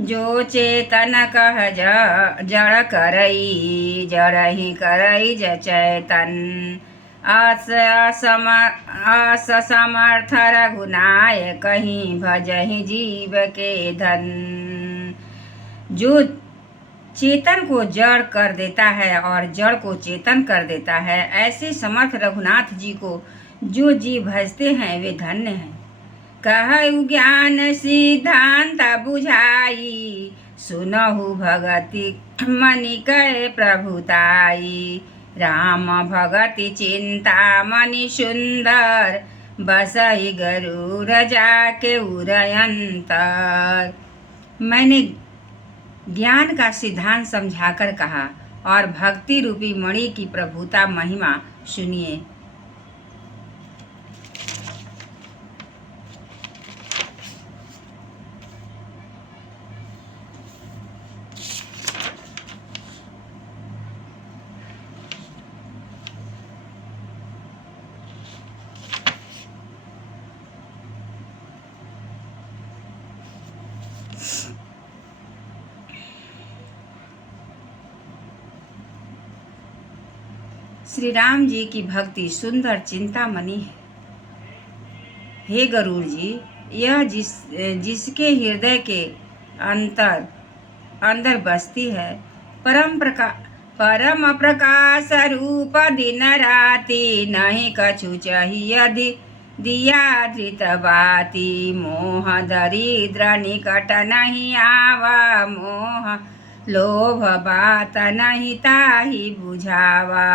जो चेतन कह जड़ करई, जड़ ही करई चैतन। अस समर्थ रघुनाय कहीं भजहि जीव के धन। जो चेतन को जड़ कर देता है और जड़ को चेतन कर देता है, ऐसे समर्थ रघुनाथ जी को जो जीव भजते हैं वे धन्य हैं। कहु ज्ञान सिद्धांत बुझाई, सुनहु भगति मनि कै प्रभुताई। राम भगति चिंता मनि सुंदर, बसई गरुड़ जाके उरयंतर। मैंने ज्ञान का सिद्धांत समझाकर कहा और भक्ति रूपी मणि की प्रभुता महिमा सुनिए। श्री राम जी की भक्ति सुंदर चिंतामणि है। हे गरुड़ जी, यह जिसके हृदय के अंदर बसती है, परम प्रकाश रूप दिन राति, नहीं कछु चाहिए दिया धृत बाती। मोह दरिद्र निकट नहीं आवा, मोह लोभ बात नहीं ताही बुझावा।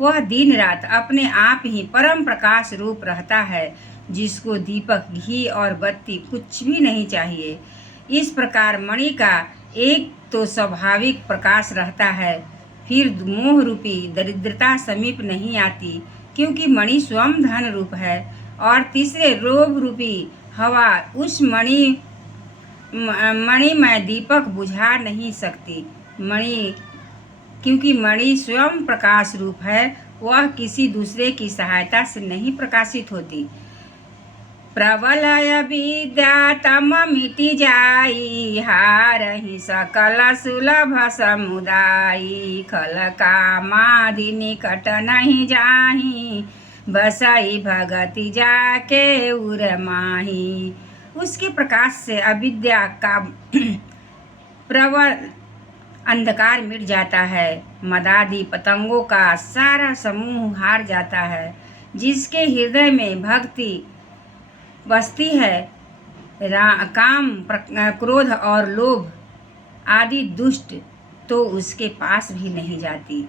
वह दिन रात अपने आप ही परम प्रकाश रूप रहता है, जिसको दीपक, घी और बत्ती कुछ भी नहीं चाहिए। इस प्रकार मणि का एक तो स्वाभाविक प्रकाश रहता है, फिर मोह रूपी दरिद्रता समीप नहीं आती, क्योंकि मणि स्वयं धन रूप है। और तीसरे लोभ रूपी हवा उस मणि में दीपक बुझा नहीं सकती। क्योंकि मणि स्वयं प्रकाश रूप है, वह किसी दूसरे की सहायता से नहीं प्रकाशित होती। प्रबलय विद्या तम मिटि जाई, हारहि सकल सुलभ समुदायी। खल कामादि निकट नहीं जाही, बसई भगति जाके उर माही। उसके प्रकाश से अविद्या का प्रबल अंधकार मिट जाता है, मदादि पतंगों का सारा समूह हार जाता है। जिसके हृदय में भक्ति बसती है, काम, क्रोध और लोभ आदि दुष्ट तो उसके पास भी नहीं जाती।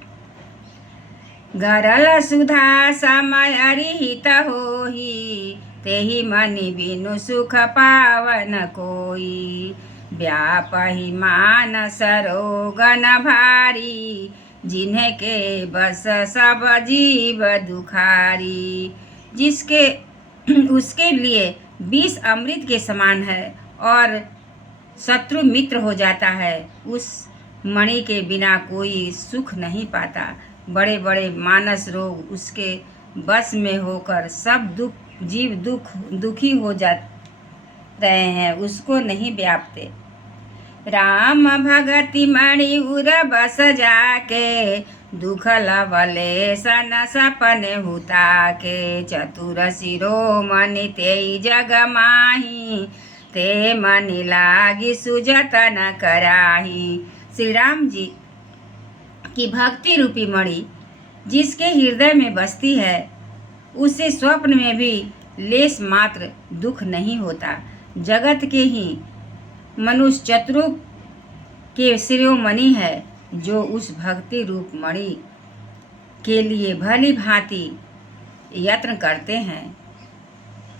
गरल सुधा समय अरिहित होही, तेहि मनि बिनु सुख पावन कोई। व्यापहि मानस रोगन भारी, जिन्हें के बस सब जीव दुखारी। उसके लिए विष अमृत के समान है और शत्रु मित्र हो जाता है। उस मणि के बिना कोई सुख नहीं पाता। बड़े बड़े मानस रोग उसके बस में होकर सब जीव दुखी हो जा रहे हैं, उसको नहीं व्यापते। राम भगति मणि उर बस जाके, दुख लवले सन सपने हुता के। चतुर शिरोमणि तेई जग माही, ते मनि लागी सुजत न कराही। श्री राम जी की भक्ति रूपी मणि जिसके हृदय में बसती है, उसे स्वप्न में भी लेस मात्र दुख नहीं होता। जगत के ही मनुष्य चतुरों के शिरोमणि है, जो उस भक्ति रूप मणि के लिए भली भांति यत्न करते हैं।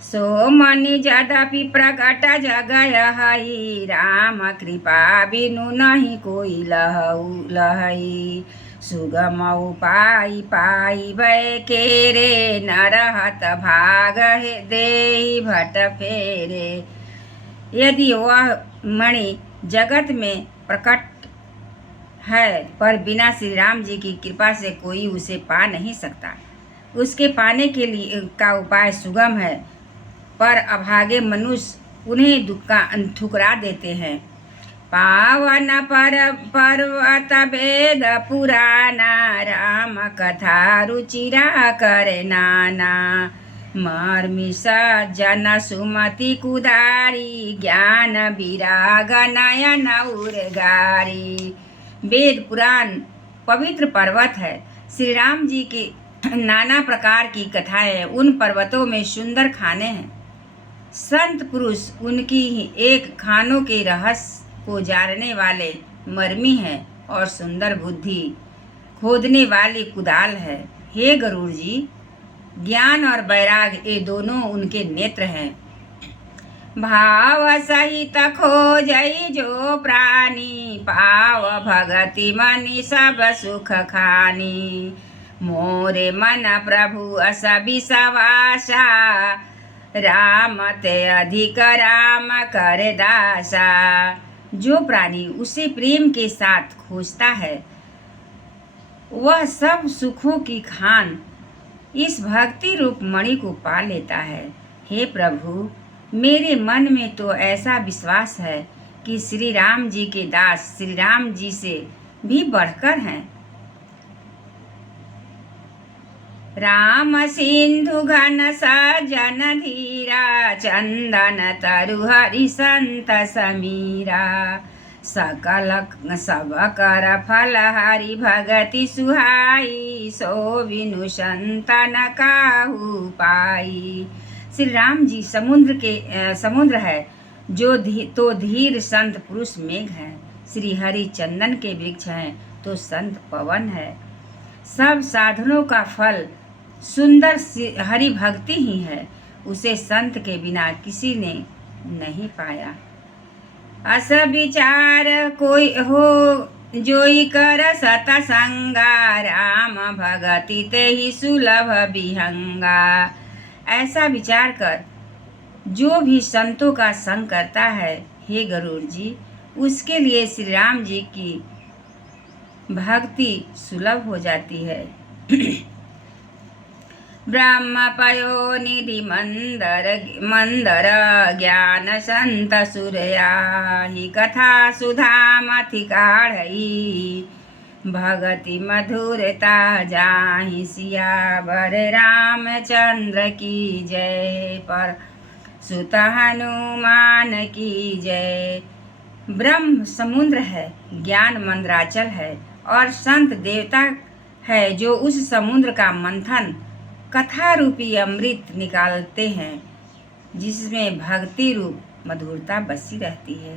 सो मणि यद्यपि प्रकट जगय हई, राम कृपा बिनु नहीं कोई लहई। सुगम उपाय पाई भय केरे, नरहत भाग देहि भट फेरे। यदि वह मणि जगत में प्रकट है, पर बिना श्री राम जी की कृपा से कोई उसे पा नहीं सकता। उसके पाने के लिए का उपाय सुगम है, पर अभागे मनुष्य उन्हें ठुकरा देते हैं। पावन पर्वत वेद पुराना, राम कथा रुचिरा करे नाना। मर्मि सज्जन सुमति कुदारी, ज्ञान विराग नयन उर्गारी। वेद पुराण पवित्र पर्वत है। श्री राम जी की नाना प्रकार की कथाएं उन पर्वतों में सुंदर खाने हैं। संत पुरुष उनकी ही एक खानों के रहस्य को जानने वाले मर्मी है और सुंदर बुद्धि खोदने वाली कुदाल है। हे गरुड़ जी, ज्ञान और वैराग ये दोनों उनके नेत्र हैं। भाव सहित खोजई जो प्राणी, पाव भगति मनि सब सुख खानी। मोरे मन प्रभु अस विश्वासा, राम ते अधिक राम कर दासा। जो प्राणी उसे प्रेम के साथ खोजता है वह सब सुखों की खान इस भक्ति रूप मणि को पा लेता है। हे प्रभु, मेरे मन में तो ऐसा विश्वास है कि श्री राम जी के दास श्री राम जी से भी बढ़कर हैं। राम सिंधु घन सजन धीरा, चंदन तरु हरि संत समीरा। सकल सब कर फल हरि भगति सुहाई, सो बिनु संतन काहू पाई। श्री राम जी समुद्र है जो धीर संत पुरुष मेघ है। श्री हरि चंदन के वृक्ष हैं तो संत पवन है। सब साधनों का फल सुंदर हरि भक्ति ही है। उसे संत के बिना किसी ने नहीं पाया। अस विचार कोई हो जोई कर सतसंगा, राम भगति ते ही सुलभ विहंगा। ऐसा विचार कर जो भी संतों का संग करता है, हे गरुड़ जी, उसके लिए श्री राम जी की भक्ति सुलभ हो जाती है। ब्रह्म पयो निधि मंदर, ज्ञान संत सुरयाही। कथा सुधा मथि काढ़ई, भगति मधुरता जाहि। सियावर रामचंद्र की जय, पर सुत हनुमान की जय। ब्रह्म समुद्र है, ज्ञान मंदराचल है और संत देवता है जो उस समुद्र का मंथन कथा रूपी अमृत निकालते हैं, जिसमें भक्ति रूप मधुरता बसी रहती है।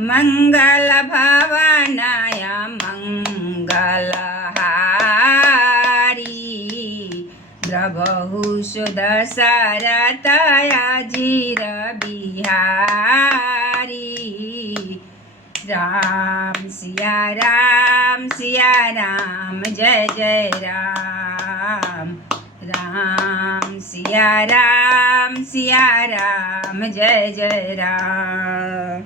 मंगल भवनाय मंगल हारी, प्रभु सुदशरथ अजीर बिहारी। राम सिया राम जय जय राम। राम सिया राम जय जय राम।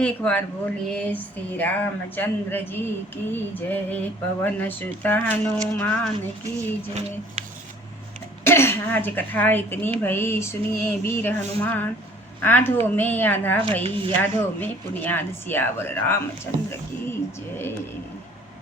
एक बार बोलिए श्री रामचंद्र जी की जय, पवन सुत हनुमान की जय। आज कथा इतनी भई, सुनिए वीर हनुमान। आधो में आधा भई, आधो में पुण्याद। सियावर रामचंद्र की जय।